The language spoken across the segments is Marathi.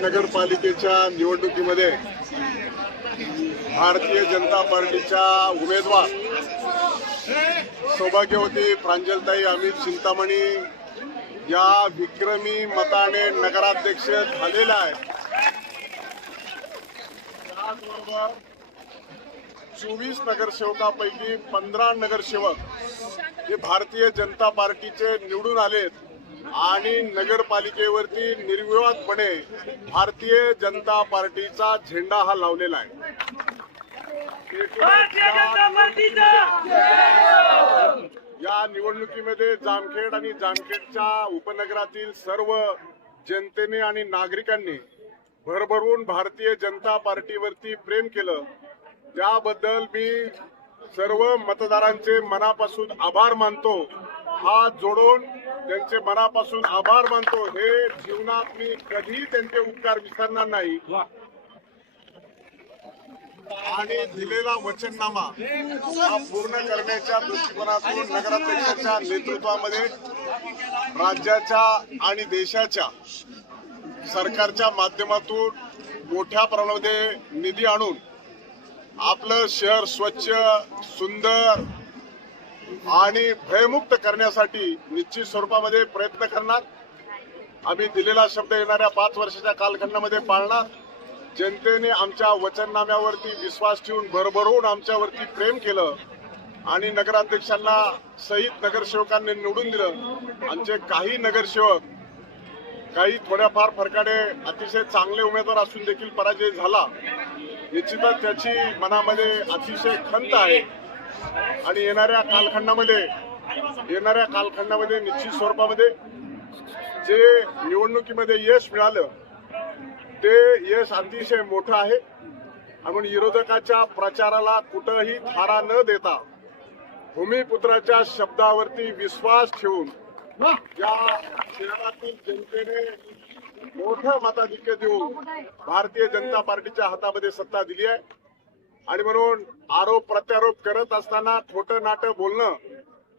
नगरपालिकेच्या निवडणुकीमध्ये भारतीय जनता पार्टीच्या उमेदवार सौभाग्यवती प्रांजलताई अमित चिंतामणी या विक्रमी मताने नगराध्यक्ष झालेला आहे। त्याचबरोबर 24 नगरसेवकापैकी 15 नगरसेवक हे भारतीय जनता पार्टीचे निवडून आलेत आणि नगरपालिकेवरती निर्विवादपणे भारतीय जनता पार्टीचा झेंडा हा लावलेला आहे। या निवडणुकीमध्ये जामखेड आणि जामखेडच्या उपनगरातील सर्व जनतेने आणि नागरिकांनी भरभरून भारतीय जनता पार्टीवरती प्रेम केलं। त्याबद्दल मी सर्व मतदारांचे मनापासून आभार मानतो। हात जोडून त्यांचे मनापासून आभार मानतो। हे जीवनात मी कधी त्यांचे उपकार विसरणार नाही आणि दिलेला वचननामा हा पूर्ण करण्याच्या दृष्टिकोनातून नगराध्यक्षाच्या नेतृत्वामध्ये राज्याच्या आणि देशाच्या सरकारच्या माध्यमातून मोठ्या प्रमाणामध्ये निधी आणून आपलं शहर स्वच्छ, सुंदर आणि भयमुक्त करण्यासाठी निश्चित स्वरूपामध्ये प्रयत्न करणार। आम्ही दिलेला शब्द येणाऱ्या 5 वर्षाच्या कालखंडामध्ये पाळणार। जनतेने आमच्या वचननाम्यावरती विश्वास ठेवून भरभरून आमच्यावरती प्रेम केलं आणि नगराध्यक्षांना सहित नगरसेवकांनी निवडून दिलं। आमचे काही नगरसेवक काही थोड्याफार फरकाने अतिशय चांगले उमेदवार असून देखील पराजय झाला। निश्चितच त्याची मनामध्ये अतिशय खंत आहे आणि येणाऱ्या कालखंडामध्ये निश्चित स्वरूपामध्ये जे निवडणुकीमध्ये यश मिळालं ते यश अतिशय मोठं आहे। म्हणून विरोधकाच्या प्रचाराला कुठंही थारा न देता भूमिपुत्राच्या शब्दावरती विश्वास ठेवून या शहरातील जनतेने मोठं मताधिक्य देऊन भारतीय जनता पार्टीच्या हातामध्ये सत्ता दिली आहे आणि म्हणून आरोप प्रत्यारोप करत असताना खोटं नाटं बोलणं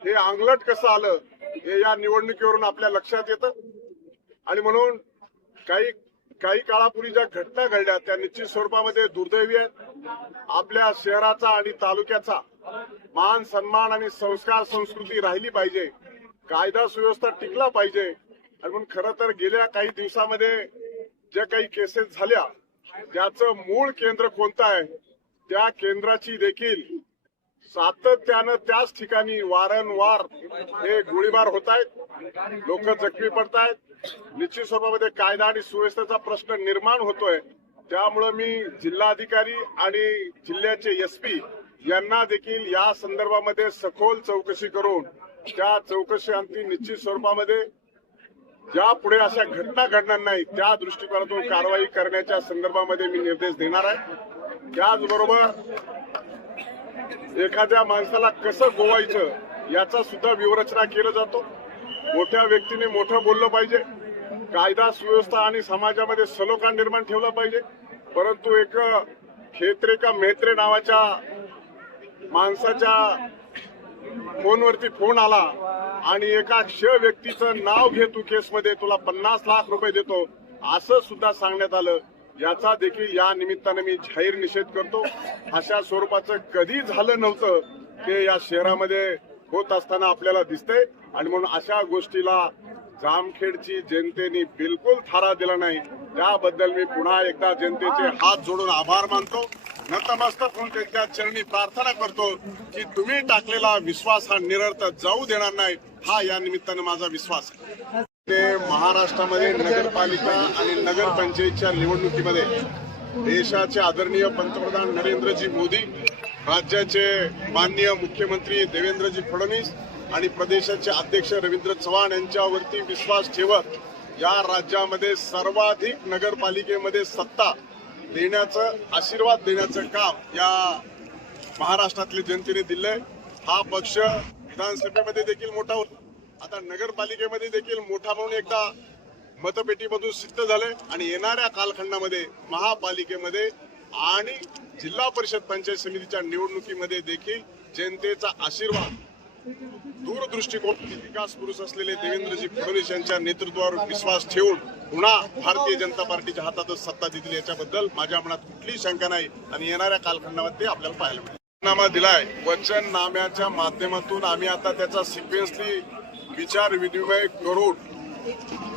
हे अंगलट कसं आलं हे या निवडणुकीवरून आपल्या लक्षात येतं आणि म्हणून काही काळापूर्वी ज्या घटना घडल्या त्या निश्चित स्वरूपामध्ये दुर्दैवी आहेत। आपल्या शहराचा आणि तालुक्याचा मान सन्मान आणि संस्कार संस्कृती राहिली पाहिजे, कायदा सुव्यवस्था टिकला पाहिजे आणि म्हणून खरं तर गेल्या काही दिवसामध्ये ज्या काही केसेस झाल्या त्याचं मूळ केंद्र कोणतं आहे त्या केंद्राची देखील सातत्यानं त्याच ठिकाणी वारंवार हे गोळीबार होत आहेत, लोक जखमी पडत आहेत। निश्चित स्वरूपामध्ये कायदा आणि सुव्यवस्थेचा प्रश्न निर्माण होतोय। त्यामुळे मी जिल्हाधिकारी आणि जिल्ह्याचे एसपी यांना देखील या संदर्भामध्ये सखोल चौकशी करून त्या चौकशी अंती निश्चित स्वरूपामध्ये ज्या पुढे अशा घटना घडणार नाही त्या दृष्टिकोनातून कारवाई करण्याच्या संदर्भामध्ये मी निर्देश देणार आहे। त्याचबरोबर एखाद्या माणसाला कसं गोवायचं याचा सुद्धा व्यूहरचना केलं जातो। मोठ्या व्यक्तीने मोठं बोललं पाहिजे, कायदा सुव्यवस्था आणि समाजामध्ये सलोखा निर्माण ठेवला पाहिजे, परंतु एक खेत्रे का मेत्रे नावाच्या माणसाच्या फोनवरती फोन आला आणि एका व्यक्तीचं नाव घे तू केसमध्ये तुला 50 लाख रुपये देतो असं सुद्धा सांगण्यात आलं। याचा देखील या निमित्तानं मी जाहीर निषेध करतो। अशा स्वरूपाचं कधी झालं नव्हतं ते या शहरामध्ये होत असताना आपल्याला दिसतंय आणि म्हणून अशा गोष्टीला जामखेडची जनतेने बिलकुल थारा दिला नाही। त्याबद्दल मी पुन्हा एकदा जनतेचे हात जोडून आभार मानतो, नतमस्तक होऊन त्यांच्या चरणी प्रार्थना करतो की तुम्ही टाकलेला विश्वास हा निरर्थ जाऊ देणार नाही, हा या निमित्तानं माझा विश्वास आहे। ते महाराष्ट्रामध्ये नगरपालिका आणि नगरपंचायतच्या निवडणुकीमध्ये देशाचे आदरणीय पंतप्रधान नरेंद्रजी मोदी, राज्याचे माननीय मुख्यमंत्री देवेंद्रजी फडणवीस आणि प्रदेशाचे अध्यक्ष रवींद्र चव्हाण यांच्यावरती विश्वास ठेवत या राज्यामध्ये सर्वाधिक नगरपालिकेमध्ये सत्ता देण्याचं, आशीर्वाद देण्याचं काम या महाराष्ट्रातल्या जनतेने दिलंय। हा पक्ष विधानसभेमध्ये देखील मोठा होता, आता नगरपालिकेमध्ये देखील मोठा म्हणून एकदा मतपेटीमधून सिद्ध झालंय आणि येणाऱ्या कालखंडामध्ये महापालिकेमध्ये आणि जिल्हा परिषद पंचायत समितीच्या निवडणुकीमध्ये देखील जनतेचा आशीर्वाद दूरदृष्टिकोन विकास पुरुष असलेले देवेंद्रजी फडणवीस यांच्या नेतृत्वावर विश्वास ठेवून पुन्हा भारतीय जनता पार्टीच्या हातातच सत्ता दिली याच्याबद्दल माझ्या मनात कुठलीही शंका नाही आणि येणाऱ्या कालखंडामध्ये आपल्याला पाहायला मिळेल. नामा दिलाय वचननाम्याच्या माध्यमातून आम्ही आता त्याचा सिक्वेन्सली विचार विनिमय करून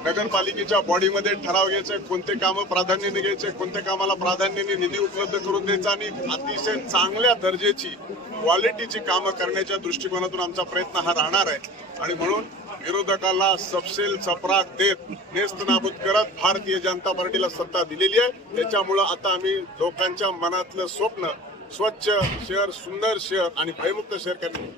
नगरपालिकेच्या बॉडीमध्ये ठराव घ्यायचे, कोणते कामं प्राधान्याने घ्यायचे, कोणत्या कामाला प्राधान्याने निधी उपलब्ध करून द्यायचा आणि अतिशय चांगल्या दर्जाची क्वालिटीची कामं करण्याच्या दृष्टिकोनातून आमचा प्रयत्न हा राहणार आहे. आणि म्हणून विरोधकाला सपसेल चपराक देत नेस्तनाबूत करत भारतीय जनता पार्टीला सत्ता दिलेली आहे. त्याच्यामुळं आता आम्ही लोकांच्या मनातलं स्वप्न स्वच्छ शहर, सुंदर शहर आणि भयमुक्त शहर करणे